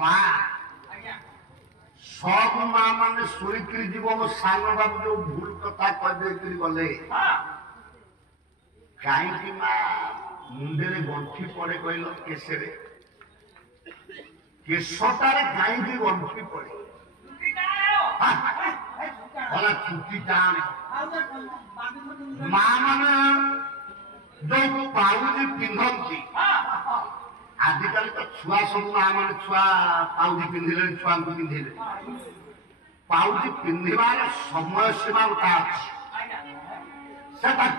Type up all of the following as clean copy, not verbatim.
माँ सब माँ मैंने शुणिक जीव मो सान बाबू जो भूल कथा कदे गले कहीं माँ मुंडे गंठी पड़े कहल केशे केशटार कहीं गंठी पड़े छुट्टी टाण माँ मैंने जो पाउजी पिंधती आजिकल तो छुआ सब माँ मैंने छुआ पाउजी पिंधिले छुआ को पिंधिले पाउजी पिंधार समय सीमा गोटा अच्छी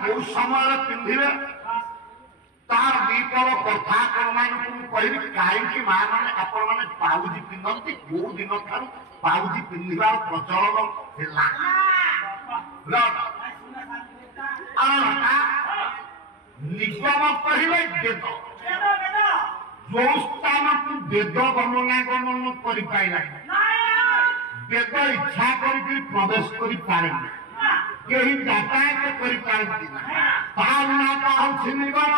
कौ समय पिंधे तार दीपर कथा कही कहीं माँ मैंने आपण मैंने पाउजी पिंधती कौ दिन ठार पाउजी पिंधार प्रचलन निगम कहले वेद जो स्थान को वेद गमनागमन कर वेद इच्छा कर प्रवेश कर कहीं यातायात कर निगम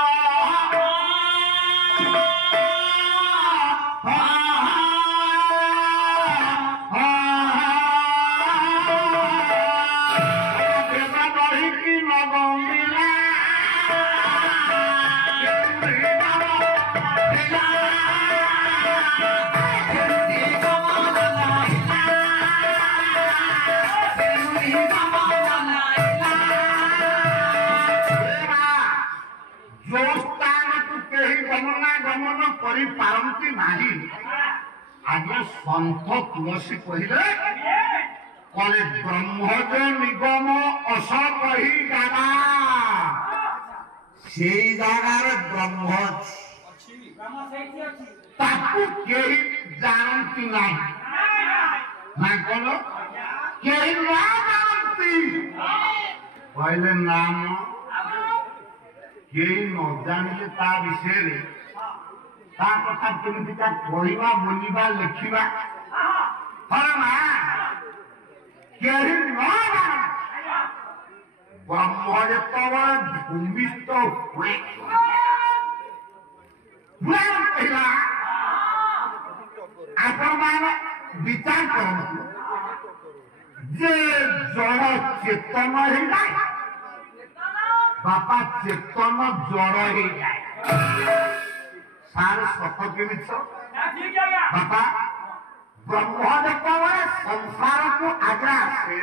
पारती नहीं आगे सन्थ तुलसी कहले कले ब्रह्मज निगम अस कही जागा से जगार ब्रह्म कहीं जानती नहीं ना कौन कहीं ना जानती कहले नाम कहीं न जानिले ता विषय कथा केमिका कहवा बोलवा लिखा कहीं न ब्रह्म जो भूमिस्थ हुए आपण मैंने विचार कर जड़ चेतन हो जाए बापा चेतन जड़ हो जाए सार सत के मिछ बापा ब्रह्म जो संसार को आगे आसे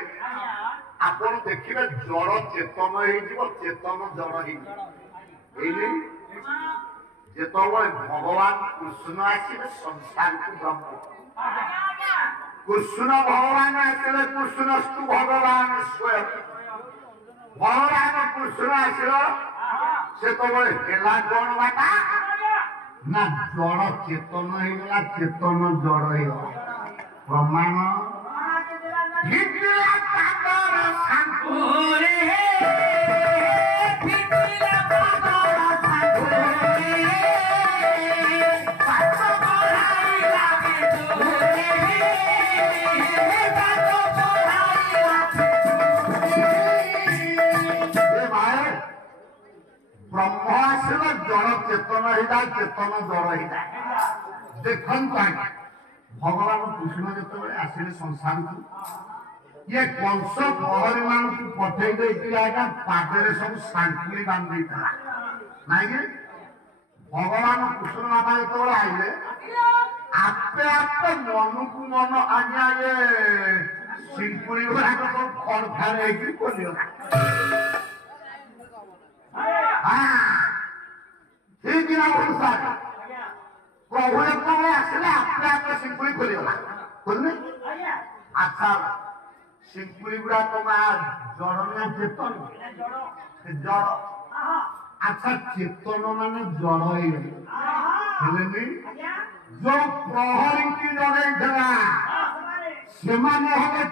आपण देखिए जड़ चेतन हो चेतन जड़ हो जिते भगवान कृष्ण आसिले संसार को ब्रह्म कृष्ण भगवान आसिले कृष्णस्तु भगवान स्वयं भगवान कृष्ण आसिल से तो कौन बाटा ना जड़ चेतन होगा चेतन जड़ हो प्रमाण ब्रह्म आसिल जड़ चेतन हो जाए चेतन जड़ हो जाए देखु भगवान कृष्ण जो आसिले संसार को ये कंस प्रहरी मान पठे आज्ञा पादे सब सांकुली बांधी नाई भगवान कृष्ण बाबा जो आइले आपे आपे मन को मन आज्ञा ये सिंकुड़ी गुड़ाक सब खड़खाड़ होगला ठीक ना अनुसार प्रभु जो आसले आपे आपे सिंकुड़ी खोलीगला खोलने अच्छा सिंकुड़ी गुड़ाक जड़ ना चेतन जड़ अच्छा चेतन माने जड़ हो जो प्रहरी की जड़े से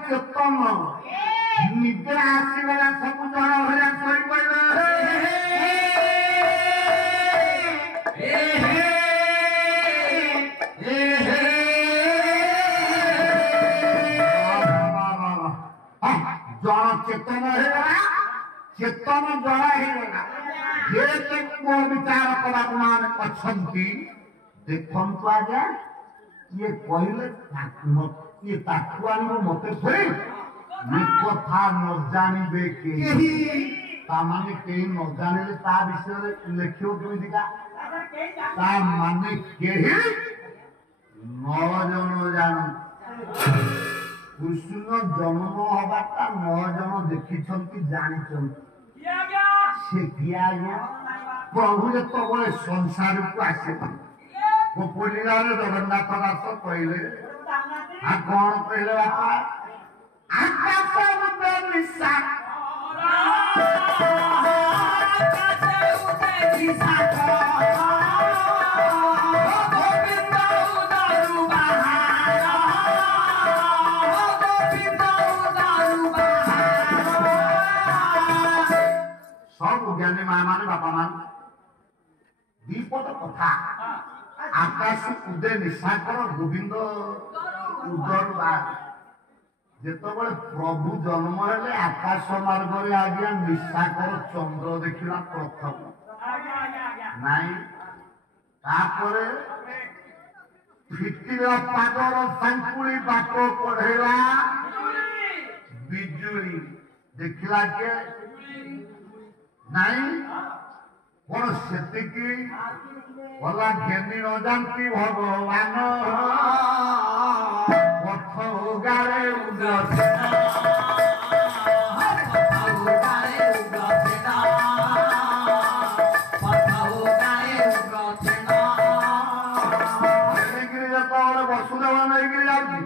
चेतन निद्रा आसगला सब जड़ भैया शोई पड़े जड़ चेतन होगा चेतन जड़ होगा ये मो विचार कला मान अच्छा देखु आज्ञा ये कहले ये ताकू आनिबो मते थोड़ी ये कथा न जानिबे केही ता माने केही न जानिले ता विषय लेखियो केमितिका ता माने केही न जन जान कृष्ण जन्म हबाटा न जन देखिछंती जानिछंती से किया गया प्रभु जेतबळे संसार को आसे गोपीनाथ जगन्नाथ दास कहले आ कौन कहले बापा आकाश उते निशा आकाश उते निशा गोविंद उदारु बहार गोविंद उदारु बहार सब ज्ञानी मां माने बापा मान दीपट कथा आकाश उदय निशाकर गोविंद उदर जेतबले प्रभु जन्म हेले आकाश मार्ग रे आज्ञा निशाकर चंद्र देखिला प्रथम नाई तापरे फिटिला पागर सांकुली बाटो पढ़ेला बिजुली देखिला के नाई कौन सेतिकी भला घेनी न जानती भगवान पथ उगारे उगसेना वसुदेव नहीं जाऊँगी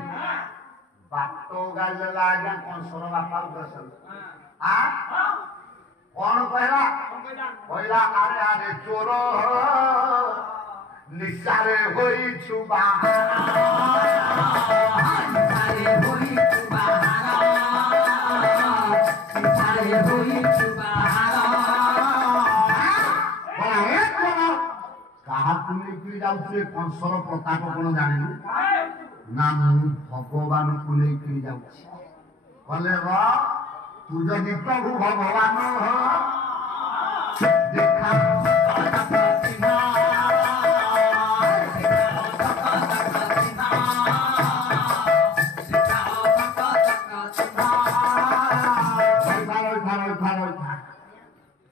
बात गाले आज्ञा कंसर बापा दर्शन कौन कहला कहला अरे अरे चोर निशारे होई छुबा निशारे होई छुबा निशारे होई छुबा कहा तुम कि जाउछे कंसर प्रताप कोन जानिलु ना मु भगवान को लेके जाउछी बोले वा तू जदि प्रभु भगवान हो देखा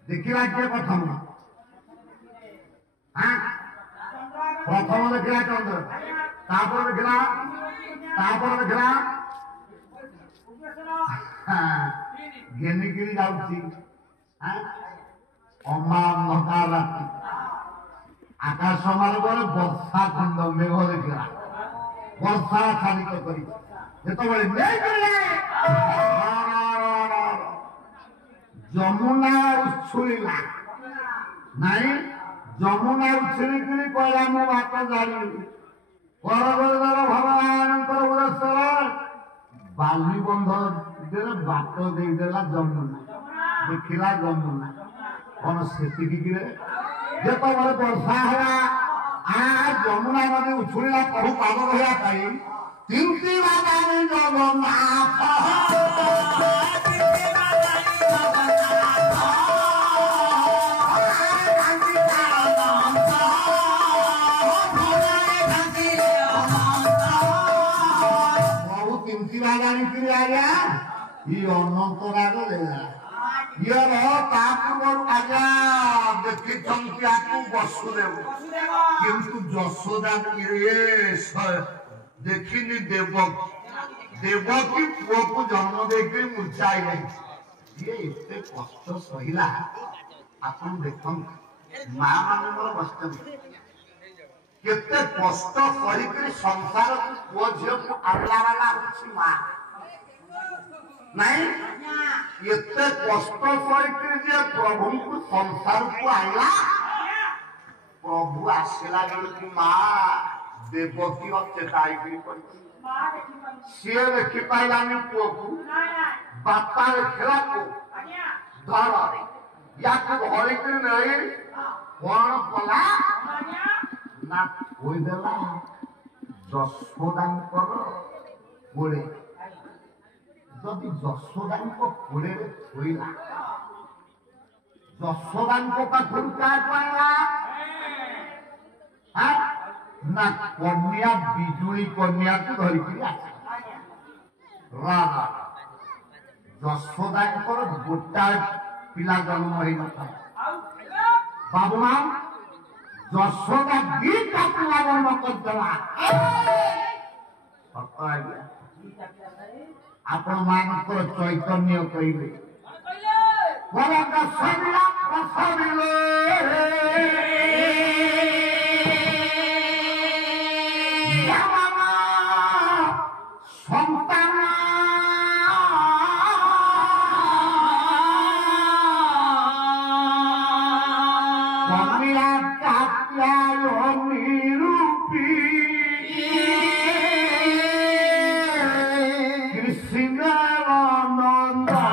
देखिला के प्रथम प्रथम देखिला चंद्र तापर देखिला घेनिकी जाऊँगी अमा मका राति आकाश मार्ग वर्षा खंड मेघ देखा वर्षा छादित कर जमुना उछुला नाई जमुना उछुलिक कहला मो बात जानी भगवान उद्देश्य बाली बंध बाट देदेला जमुना देखिला जमुना कौन सेतिकी जो वर्षा है आ जमुना नदी उछुला प्रभु पाद रहा तिंती बाजानी जगन्नाथ अनंत राग देखी वसुदेव किंतु जशोदा देखिनी देवकी पुओ को जन्म देके मुचाई ये एते कष्ट सहिला आपन देखम मां माने मोर कष्ट केते कष्ट सही के संसार को पुओ झियो को आला वाला अछि मां नहीं एते कष्ट सही के जे प्रभु को संसार को आइला प्रभु आसिला बेलू मां देवकी चेताई पड़ी सी देखी पाइलानी पुओ को बापा देखला को धर या धरिक नहीं कौन कला ना खोदेला जशोदांकर कोड़े जदि जशोदांक कोड़े थोड़ा जशोदांक पाखु क्या कहला ना कन्या बिजुली कन्या को धरिक राधा यशोदा गोटा पिला जन्म हो बाबुमा यशोदा दीटा पिला जन्म करदेला सत आज्ञा आपण मानकर चैतन्य कहले दशमिला प्रसविले সন্তান কমিয়া কাপ্যায় নিরূপী কৃষ্ণের নন্দন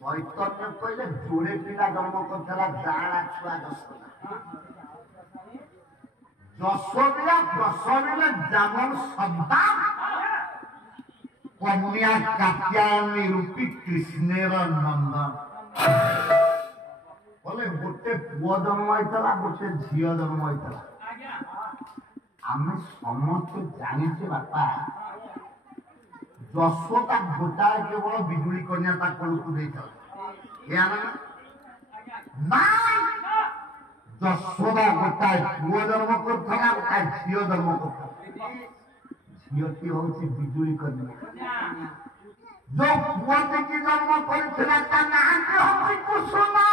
चैतन्य कहले जोड़े पिला जन्म करला जाड़ा छुआ यशोदा प्रसविले जन्म सन्तान कन्या कात्यायनी रूपी कृष्णेर नंदन बोले गोटे पुओ जन्म होता गोटे झील जन्म होता आम समस्त जाचे बापा यशोदा गोटाए केवल बिजुली कन्या को यशोदा गोटाए पुओ जन्म करता गोटाए झील जन्म करता झीलटी हूँ बिजुली कन्या जो पुओटी की जन्म करता कुसुमा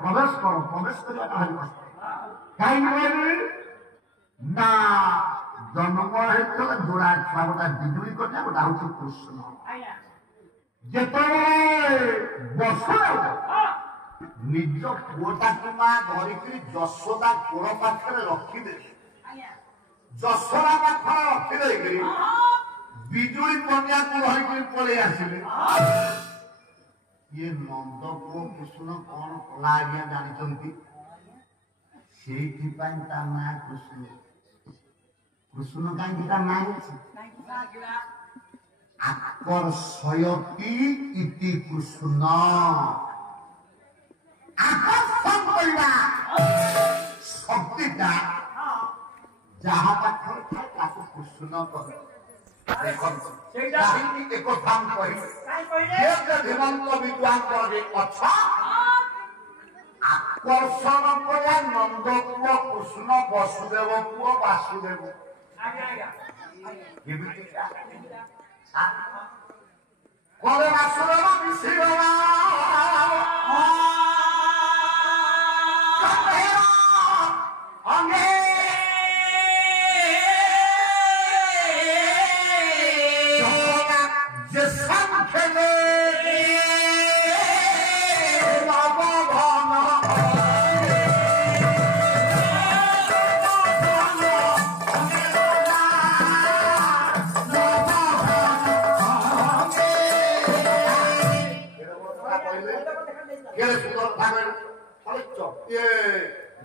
प्रवेश करो प्रवेश कर ना जन्म होता जोड़ा छुआ गोटा बिजुली कन्या गोटा हूँ कृष्ण जिते वसुदेव निज पुओटा को माँ धरिक यशोदा कोड़ पाखे रखिदे यशोदा पाखर रखिदे बिजुली कन्या को धरिक पलि आसिले ये नंद पुओ कृष्ण कौन कला आज्ञा जानते से ना कृष्ण कृष्ण कहीं ना आकर्षयति इति कृष्ण आकर्षण करना शक्तिटा जहाँ पाखर था कृष्ण कह एक धाम विद्वान अच्छा आकर्षण कला नंद पुओ कृष्ण वसुदेव पुओ वासुदेव कले वासुदेव मिश्रगला अंगे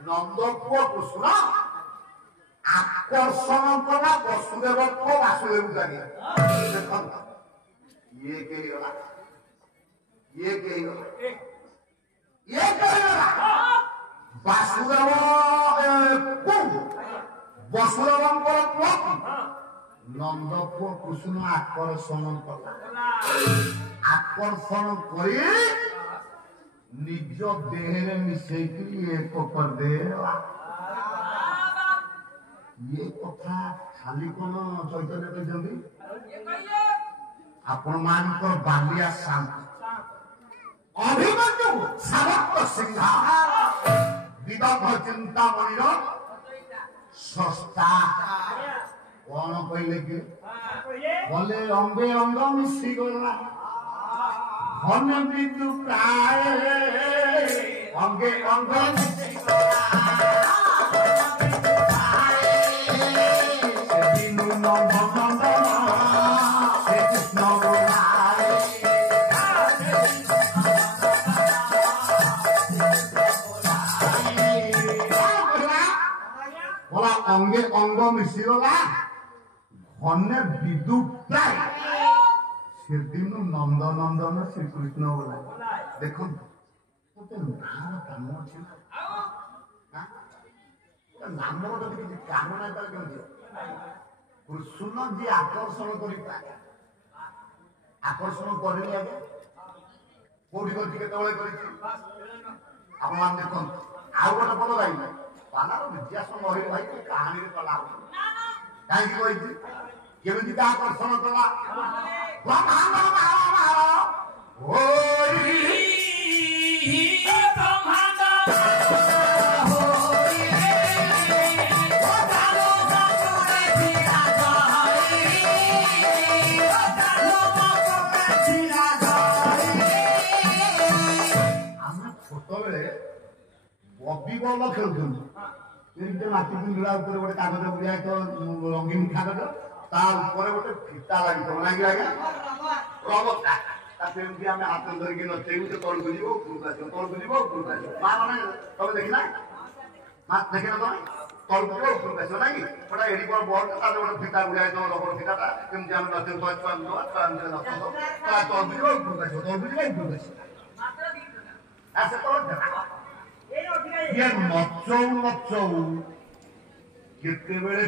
नंद पुओ कृष्ण आकर्षण कला वसुदेव पुओ वासुदेव जानी ये वासुदेव वसुदेव नंद पुओ कृष्ण आकर्षण कला आकर्षण कर निज देह मिसेक एक कर दे ये कथा ଖାଲି କଣ ଚୈତନ୍ୟ କହିଛନ୍ତି ଆପଣ ମାନଙ୍କର ବାଲିଆ ଶାନ୍ତ ଅଭିମନ୍ୟୁ ସାବକ ସିଂହା ବିଦଗ୍ଧ ଚିନ୍ତାମଣିର ସ୍ରଷ୍ଟା କଣ କହିଲେ କି বলে অঙ্গে অঙ্গ মিশি গলা ঘন বিন্দু প্রায় অঙ্গে অঙ্গ মিশি গলা সেদিন নন্দন সে কৃষ্ণ গোলায় বলা অঙ্গে অঙ্গ মিশি গলা ঘনে বিদু প্রায় সেদিন নন্দনন্দন শ্রীকৃষ্ণ বলে দেখুন নাম ଅଛି ନାମର ଯଦି କିଛି କାମ ନାହିଁ ତାହେଲେ କେମିତି କୃଷ୍ଣ ଯିଏ ଆକର୍ଷଣ କରିପାରେ ଆକର୍ଷଣ କରିନି ଆଜ୍ଞା କୋଉଠି କରିଛି କେତେବେଳେ କରିଛି ଆପଣମାନେ ଦେଖନ୍ତୁ ଆଉ ଗୋଟେ ଭଲ ଗାଇଲେ ପାଲାର ବିଦ୍ୟାସ ମହିଳ ଭାଇ କାହାଣୀରେ କଲା କାହିଁକି କହିଛି କେମିତି ତା ଆକର୍ଷଣ କଲା ଆମେ ଛୋଟବେଳେ ବବି ବଲ ଖେଳୁଥିଲୁ ଏମିତି ମାଟି ପିଣ୍ଡୁଳା ଉପରେ ଗୋଟେ କାଗଜ ବୁଲିଆ ତ ରଙ୍ଗୀନ କାଗଜ ତା ଉପରେ ଗୋଟେ ଫିତା ଲାଗିଥିବ ନାଇଁ ଆଜ୍ଞା ରବଟା ତାକୁ ଏମିତି ଆମେ ହାତ ଧରିକି ନଚେଇବୁ ସେ ତଳକୁ ଯିବ ଉପରକୁ ଆସିବ ତଳକୁ ଯିବ ଉପରକୁ ଆସିବ ମା ମାନେ ତମେ ଦେଖିନା ମା ଦେଖିନ ତମେ ତଳକୁ ଯିବ ଉପରକୁ ଆସିବ ନାଇଁ କି ଗୋଟେ ଏଡି ବଡ ବଡ ତା ଗୋଟେ ଫିତା ବୁଲିଆ ହେଇଥିବ ରବର ଫିତାଟା କେମିତି ଆମେ ନଚେଇବୁ ତଳକୁ ଯିବ ଉପରକୁ ଆସିବ ତଳକୁ ଯିବ ଉପରକୁ ଆସିବ ସେତେବେଳେ ନଚଉ ନଚଉ କେତେବେଳେ